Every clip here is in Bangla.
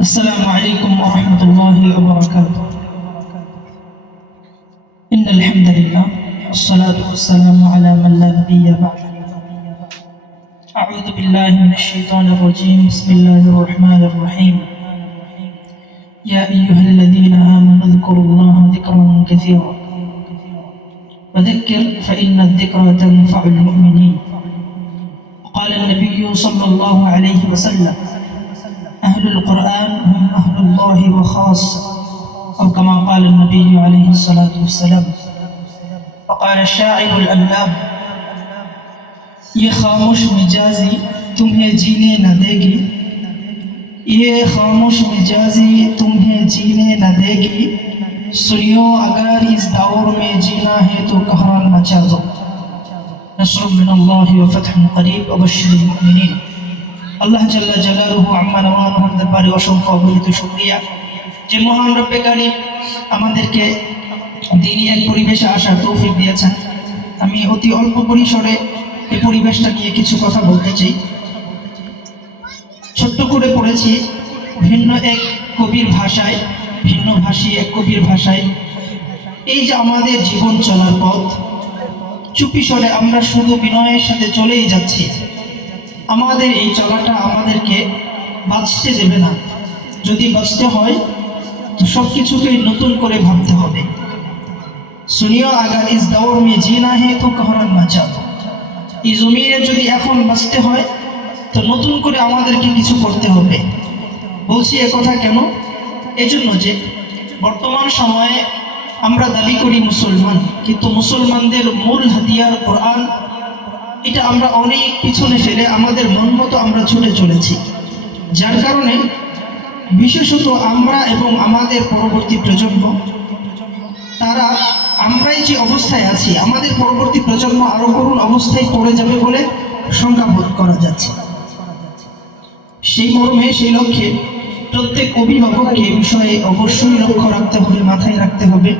السلام عليكم ورحمة الله وبركاته. إن الحمد لله والصلاة والسلام على من لا نبي بعد. أعوذ بالله من الشيطان الرجيم. بسم الله الرحمن الرحيم. يا أيها الذين آمنوا اذكروا الله ذكرا كثيرا وذكر فإن الذكرى تنفع المؤمنين. قال النبي صلى الله عليه وسلم: أهل القرآن هم أهل الله وخاصة، أو كما قال النبي عليه الصلاة والسلام. وقال الشاعر الألام: ये खामोश मिजाजी तुम्हें जीने न देगी, ये खामोश मिजाजी तुम्हें जीने न देगी, सुनियो अगर इस दौर में जीना है तो कहरान मचा दो। नस्र मिनल्लाहि व फतहुन करीब व बश्शिरिल मुमिनीन। আল্লাহ জাল্লা জালালুহু আম্মা নাওয়াহুর দরবারে অসংখ্য অগণিত শুকরিয়া যে মহান রব্বে কারীম আমাদেরকে দ্বীনি এক পরিবেশে আসার তৌফিক দিয়েছেন। আমি অতি অল্প পরিসরে এই পরিবেশটা নিয়ে কিছু কথা বলতে চাই। ছোট্ট করে পড়েছি ভিন্ন এক কবির ভাষায়, ভিন্ন ভাষী এক কবির ভাষায়, এই যে আমাদের জীবন চলার পথ, চুপি সরে আমরা শুধু বিনয়ের সাথে চলেই যাচ্ছি। আমাদের এই চলাটা আমাদেরকে বাঁচতে দেবে না। যদি বাঁচতে হয় তো সব কিছুকেই নতুন করে ভাবতে হবে। সুনিও আগার ইস দৌর মে জিনা হে তো कहरान मचा दो। এই জমিনে যদি এখন বাঁচতে হয় তো নতুন করে আমাদেরকে কিছু করতে হবে। বলছি এ কথা কেন? এজন্য যে বর্তমান সময়ে আমরা দাবি করি মুসলমান, কিন্তু মুসলমানদের মূল হাতিয়ার কোরআন, এটা আমরা অনেক পিছনে ফেলে আমাদের মন মতো আমরা ছুটে চলেছি। যার কারণে বিশেষত আমরা এবং আমাদের পরবর্তী প্রজন্ম, তারা আমরাই যে অবস্থায় আছি, আমাদের পরবর্তী প্রজন্ম আরো করুণ অবস্থায় পড়ে যাবে বলে শঙ্কা বোধ করা যাচ্ছে। সেই মর্মে, সেই লক্ষ্যে প্রত্যেক অভিভাবককে বিষয়ে অবশ্যই লক্ষ্য রাখতে হবে, মাথায় রাখতে হবে।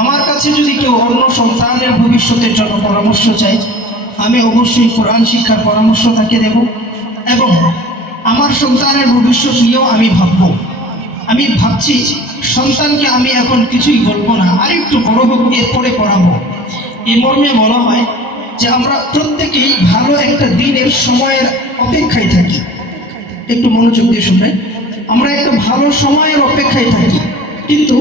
আমার কাছে যদি কেউ অন্য সন্তানের ভবিষ্যতের জন্য পরামর্শ চায়, আমি অবশ্যই কোরআন শিক্ষার পরামর্শ তাকে দেব, এবং আমার সন্তানের ভবিষ্যৎ নিয়েও আমি ভাববো। আমি ভাবছি সন্তানকে আমি এখন কিছুই বলবো না, আরেকটু বড় হোক এরপরে পড়াবো। এই মর্মে বলা হয় যে আমরা প্রত্যেকেই ভালো একটা দিনের সময়ের অপেক্ষায় থাকি। একটু মনোযোগ দিয়ে শুনবেন। আমরা একটা ভালো সময়ের অপেক্ষায় থাকি, কিন্তু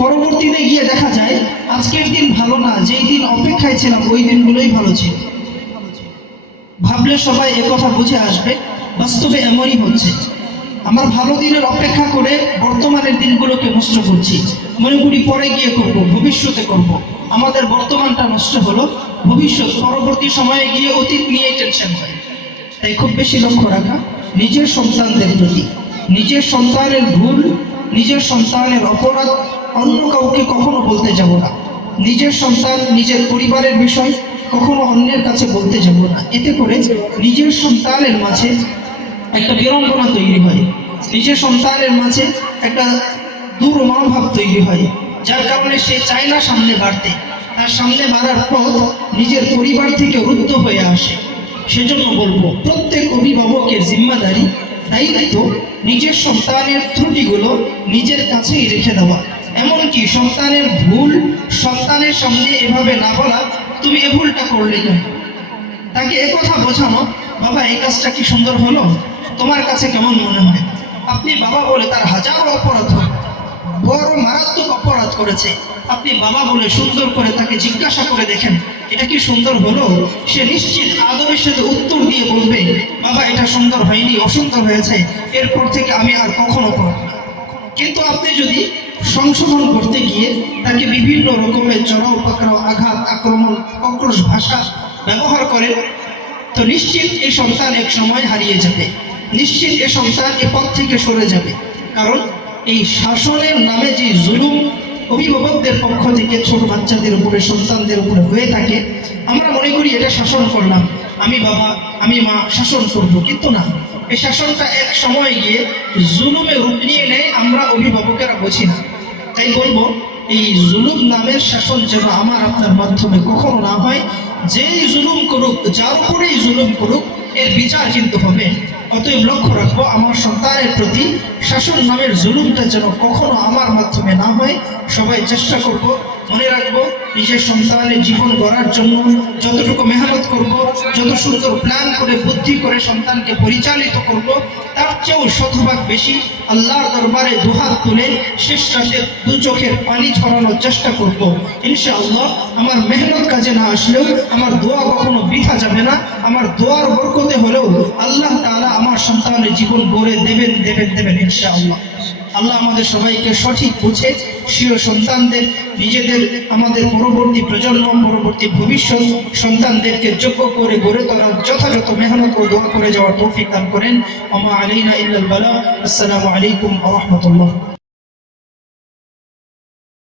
পরবর্তীতে গিয়ে দেখা যায় আজকের দিন ভালো না, যেই দিন অপেক্ষায় ছিলাম ওই দিনগুলোই ভালো ছিল। ভাবলে সবাই একথা বুঝে আসবে, বাস্তবে এমনই হচ্ছে। আমরা ভালো দিনের অপেক্ষা করে বর্তমানের দিনগুলোকে নষ্ট করছি। মনে করি পরে গিয়ে করব, ভবিষ্যতে করব। আমাদের বর্তমানটা নষ্ট হলো, ভবিষ্যৎ পরবর্তী সময়ে গিয়ে অতীত নিয়ে টেনশন হয়। তাই খুব বেশি লক্ষ্য রাখা নিজের সন্তানদের প্রতি। নিজের সন্তানের ভুল, নিজের সন্তানের অপরাধ অন্য কাউকে কখনো বলতে যাব না। নিজের সন্তান, নিজের পরিবারের বিষয় কখনো অন্যের কাছে বলতে যাব না। এতে করে নিজের সন্তানের মাঝে একটা বিড়ম্বনা তৈরি হয়, নিজের সন্তানের মাঝে একটা দূর মনোভাব তৈরি হয়, যার কারণে সে চায় না সামনে বাড়তে। তার সামনে বাড়ার পথ নিজের পরিবার থেকে রুদ্ধ হয়ে আসে। সেজন্য বলবো, প্রত্যেক অভিভাবকের জিম্মাদারি, দায়িত্ব নিজের সন্তানের ত্রুটিগুলো নিজের কাছেই রেখে দেওয়া। এমনকি সন্তানের ভুল সন্তানের সামনে এভাবে না বলা, তুমি এ ভুলটা করলে কেন, তাকে একথা বোঝানো, বাবা এই কাজটা কি সুন্দর হলো, তোমার কাছে কেমন মনে হয়। আপনি বাবা বলে তার হাজারো অপরাধ হয়, বড় মারাত্মক অপরাধ করেছে, আপনি বাবা বলে সুন্দর করে তাকে জিজ্ঞাসা করে দেখেন এটা কি সুন্দর হলো, সে নিশ্চিত আদরের সাথে উত্তর দিয়ে বলবে, বাবা এটা সুন্দর হয়নি, অসুন্দর হয়েছে, এরপর থেকে আমি আর কখনো করব না। কিন্তু আপনি যদি সংশোধন করতে গিয়ে তাকে বিভিন্ন রকমের চড়াও পাকড়াও, আঘাত, আক্রমণ, কক্রোশ ভাষা ব্যবহার করেন, তো নিশ্চিত এই সন্তান এক সময় হারিয়ে যাবে, নিশ্চিত এ সন্তান এ পথ থেকে সরে যাবে। কারণ এই শাসনের নামে যে জুলুম অভিভাবকদের পক্ষ থেকে ছোট বাচ্চাদের উপরে, সন্তানদের উপরে হয়ে থাকে, আমরা মনে করি এটা শাসন করলাম, আমি বাবা আমি মা শাসন করব, কিন্তু না, এই শাসনটা এক সময় গিয়ে জুলুমে রূপ নিয়ে নেয়, আমরা অভিভাবকেরা বুঝি না। তাই বলবো, এই জুলুম নামের শাসন যেন আমার আপনার মাধ্যমে কখনো না হয়। যেই জুলুম করুক, যার উপরেই জুলুম করুক, এর বিচার কিন্তু হবে। অতএব লক্ষ্য রাখবো আমার সন্তানের প্রতি শাসন নামের জুলুমটা যেন কখনো আমার মাধ্যমে না হয়। সবাই চেষ্টা করব, মনে রাখবো নিজের সন্তানের জীবন গড়ার জন্য যতটুকু মেহনত করব, যত সুন্দর প্ল্যান করে বুদ্ধি করে সন্তানকে পরিচালিত করব, তার চেয়েও শতভাগ বেশি আল্লাহর দরবারে দুহাত তুলে শেষ রাতে দু চোখের পানি ছড়ানোর চেষ্টা করব। ইনশাআল্লাহ আমার মেহনত কাজে না আসলেও আমার দোয়া কখনো বৃথা যাবে না। আমার দোয়ার বরকতে হলেও আল্লাহ তাআলা আমার সন্তানের জীবন গড়ে দেবেন দেবেন দেবেন ইনশাআল্লাহ। আল্লাহ আমাদের সবাইকে সঠিক বুঝে স্বীয় সন্তানদের, নিজেদের, আমাদের পরবর্তী প্রজন্ম, পরবর্তী ভবিষ্যৎ সন্তানদেরকে যোগ্য করে গড়ে তোলার যথাযথ মেহনত ও দোয়া করে যাওয়ার তৌফিক দান করেন। ওয়া মা আলাইনা ইল্লাল বালাগ। আসসালামু আলাইকুম ওয়া রাহমাতুল্লাহ।